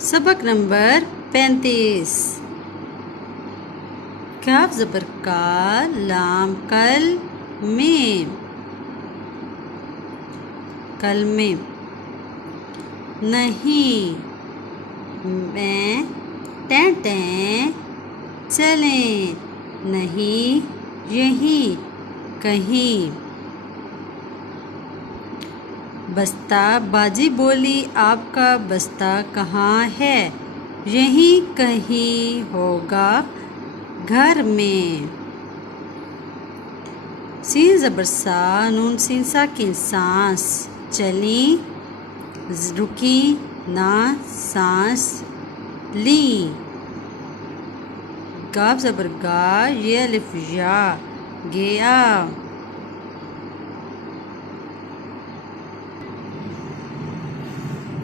सबक नंबर 35। काफ ज़बर का, लाम कल में, कल में। नहीं मैं टें टें चलें, नहीं यहीं कहीं। बस्ता बाजी बोली आपका बस्ता कहाँ है, यहीं कहीं होगा घर में। सीन ज़बर सा, नून सीन साकिन सांस, चली रुकी ना सांस ली। गाफ ज़बर गा, ये अलिफ या, गया।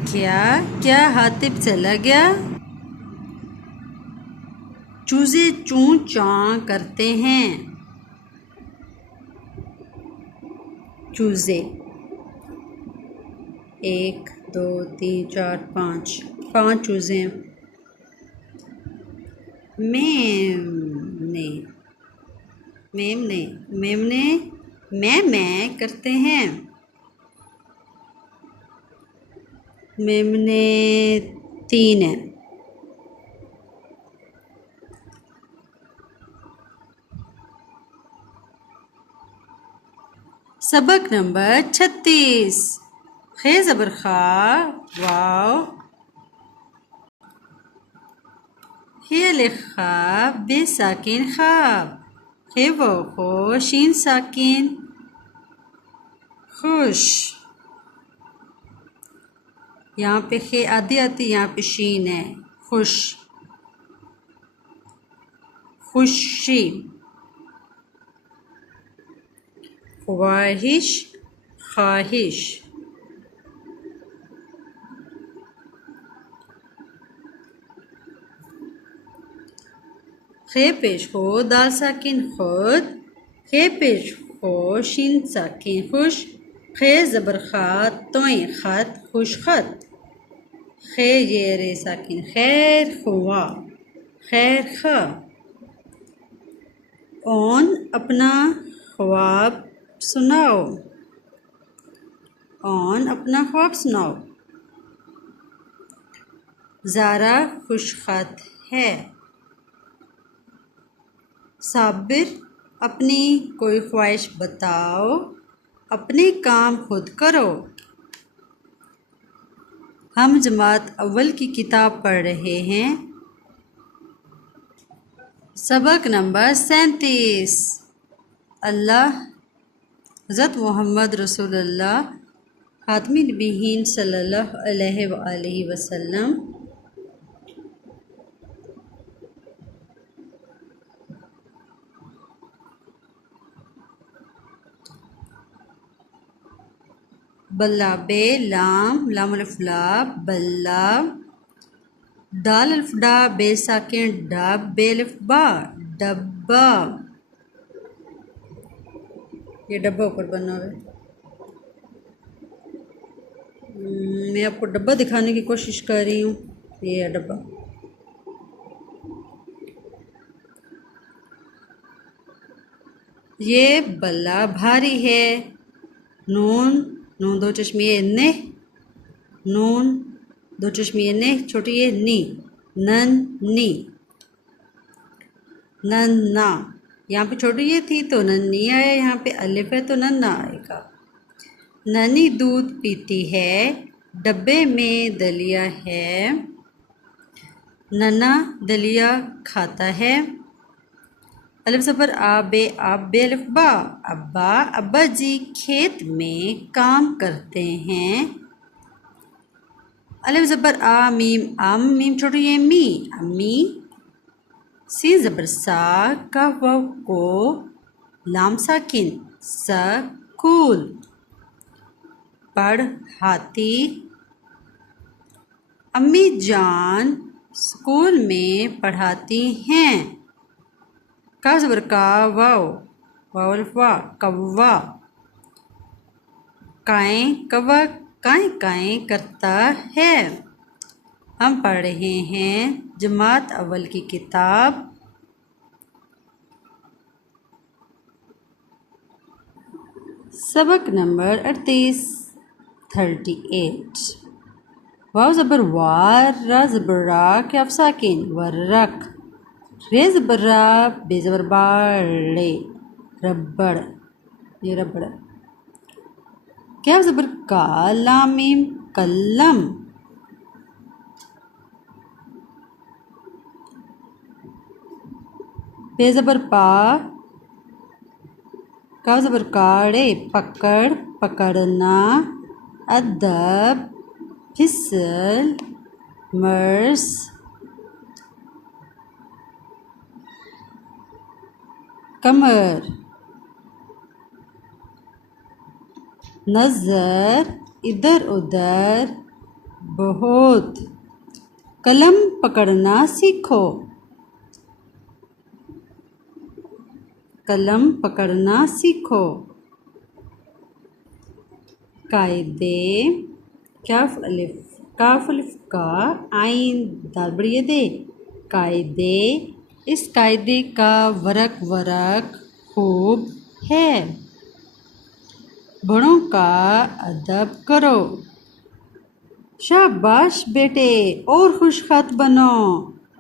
क्या क्या हातिब चला गया। चूजे चूं चां करते हैं, चूजे। 1 2 3 4 5 चूजे। मेमने मेमने मेमने मैं करते हैं, मेमने 3 है। सबक नंबर 36। खे ज़बर खा, वाव, हे अलिफ खा, बे साकिन खाब, खे वाव खो, शीन साकिन खुश। यहाँ पे खे आधी आती, यहाँ पे शीन है, खुश, खुशी। ख्वाहिश, ख्वाहिश। खे पेश हो, दाल साकिन खुद, खे पेश हो, शीन साकिन खुश, खे ज़बर खा, तोय खत, खुश खत। खे ये रे साकिन खैर, खुआ, खैर खा। ओन अपना ख्वाब सुनाओ, ओन अपना ख्वाब सुनाओ। ज़ारा खुशखत है। साबिर अपनी कोई ख्वाहिश बताओ, अपने काम खुद करो। हम जमात अव्वल की किताब पढ़ रहे हैं। सबक नंबर 37। अल्लाह हज़रत मोहम्मद रसूलुल्लाह खातमुन नबिय्यीन सल्लल्लाहु अलैहि वसल्लम बल्ला बे लाम लाम अलिफ ला, बल्ला। दाल अलिफ डा, बे साकिन डब, बे अलिफ बा, डब्बा। ये डब्बा ऊपर बना हुआ है। मैं आपको डब्बा दिखाने की कोशिश कर रही हूँ। ये है डब्बा। ये बल्ला भारी है। नून नून दो चश्मिए ने, नून दो चश्मिए ने, छोटी ये नी, नन नी, नन्ना। यहाँ पे छोटी ये थी तो नन्नी आया, यहाँ पे अलिफ है तो नन्ना आएगा। नन्नी दूध पीती है, डब्बे में दलिया है। नन्ना दलिया खाता है। अलिफ ज़बर आ, बे अलिफ बा, अब्बा अब्बा जी खेत में काम करते हैं। अलिफ ज़बर आ, मीम अम, मीम छोटी ये मी, अम्मी। सीन ज़बर सा, कफ वाव को, लाम साकिन, स्कूल, पढ़ाती। अम्मी जान स्कूल में पढ़ाती हैं। काफ ज़बर का, वाव, वाव अलिफ वा, कव्वा। काएं कव्वा, काएं काएं करता है। हम पढ़ रहे हैं जमात अव्वल की किताब सबक नंबर 38 वाव ज़बर वार रा ज़बर रा कफ साकिन वर्रक रे ज़बर रा बे ज़बर बाड़े रबड़ ये रबड़ क्या ज़बर का लाम मीम कलम पे ज़बर पा का ज़बर काड़े पकड़ पकड़ना अदब फिसल मर्स कमर नज़र इधर उधर बहुत कलम पकड़ना सीखो कलम पकड़ना सीखो कायदे काफ अलिफ का आइन दाल बड़ी दे कायदे इस कायदे का वरक खूब है बड़ों का अदब करो शाबाश बेटे और खुशखत बनो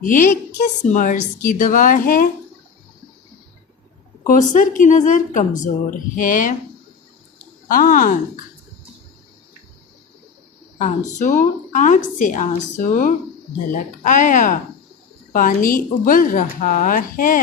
ये किस मर्ज की दवा है कौसर की नज़र कमज़ोर है आँख आंसू आँख से आंसू ढलक आया पानी उबल रहा है